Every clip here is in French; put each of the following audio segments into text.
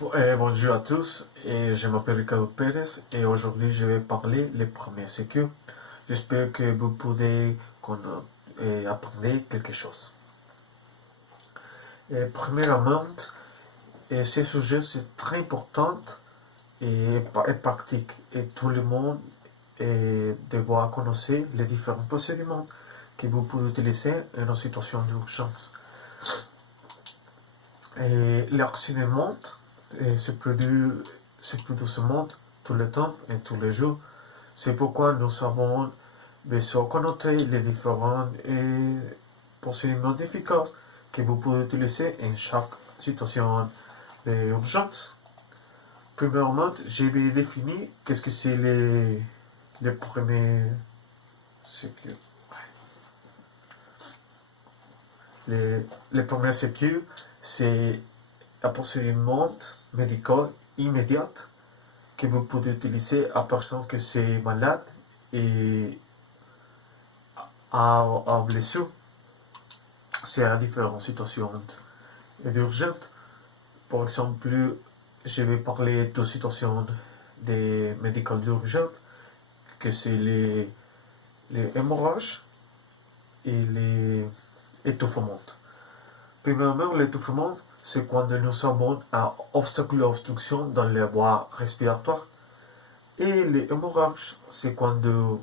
Bonjour à tous, et je m'appelle Ricardo Pérez et aujourd'hui je vais parler les premiers sécu. J'espère que vous pouvez apprendre quelque chose. Premièrement, ce sujet c'est très important et pratique et tout le monde doit connaître les différents procédements que vous pouvez utiliser en une situation d'urgence. L'accident se produit tout le temps et tous les jours. C'est pourquoi nous avons besoin de connaître les différents procédements efficaces que vous pouvez utiliser en chaque situation d'urgence. Premièrement, je vais définir qu'est-ce que c'est les premiers sécures. Les premiers sécures, c'est un procédement médical immédiat que vous pouvez utiliser à personne qui est malade et à blessure. C'est à différentes situations d'urgence. Par exemple, je vais parler de situations médicales d'urgence, que c'est les hémorrages et les étouffements. Premièrement, l'étouffement, c'est quand nous avons un obstacle ou obstruction dans les voies respiratoires. Et les hémorrages, c'est quand nous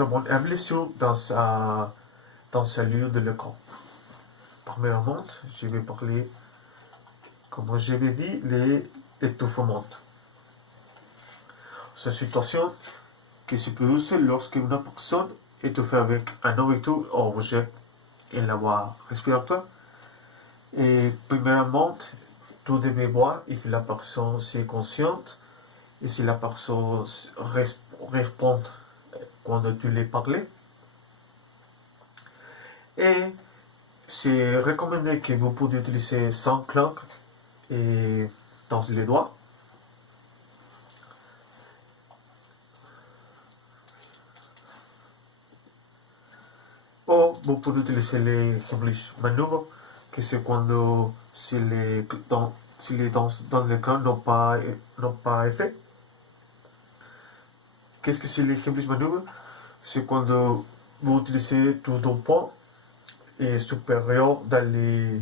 avons une blessure dans un lieu de l'écran. Premièrement, je vais parler, comme je l'ai dit, les étouffements. C'est une situation qui se produit lorsque une personne est étouffée avec un nourriture ou objet en la voie respiratoire. Et premièrement, tu devais voir si la personne est consciente et si la personne répond quand tu lui parles. Et c'est recommandé que vous pouvez utiliser 5 langues dans les doigts. Ou vous pouvez utiliser les Heimlich manœuvres, que c'est quand si les dents dans l'écran n'ont pas effet. Qu'est-ce que c'est les Heimlich manœuvres? C'est quand vous utilisez tout d'un point supérieur dans les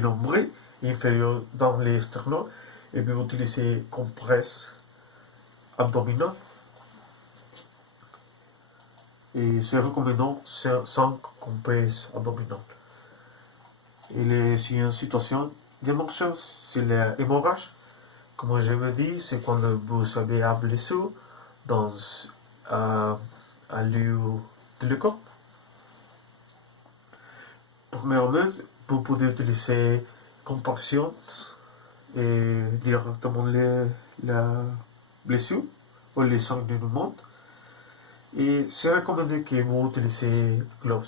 nombrils et inférieur dans les sternums et vous utilisez compresse abdominale. Et c'est recommandant 5 compresses abdominales. Et si une situation d'urgence, c'est l'hémorragie. Comme je l'ai dit, c'est quand vous avez une blessure dans un lieu de l'école. Premièrement, vous pouvez utiliser compression et directement la blessure ou les saignements. Et c'est recommandé que vous utilisez glands.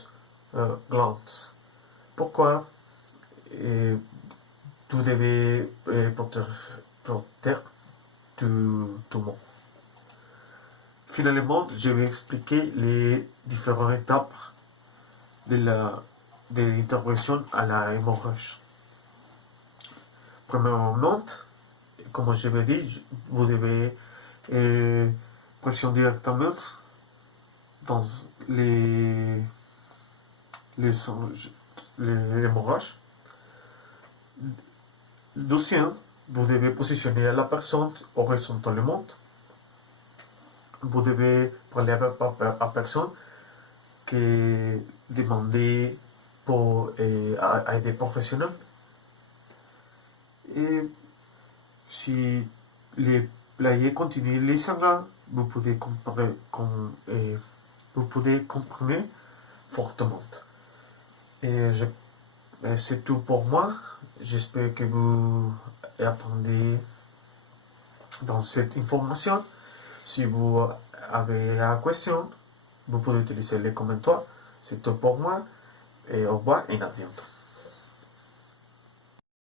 Pourquoi? Tu devez protéger tout le monde. Finalement, je vais expliquer les différentes étapes de l'intervention à la hémorragie. Premièrement, comme je l'ai dit, vous devez pressionner directement dans les hémorrages. Deuxième, vous devez positionner la personne horizontalement. Vous devez parler avec la personne qui demande à des professionnels. Et si les players continuent les sanglants, vous pouvez comprimer fortement. Et c'est tout pour moi. J'espère que vous apprenez dans cette information. Si vous avez une question, vous pouvez utiliser les commentaires. C'est tout pour moi. Et au revoir et à bientôt.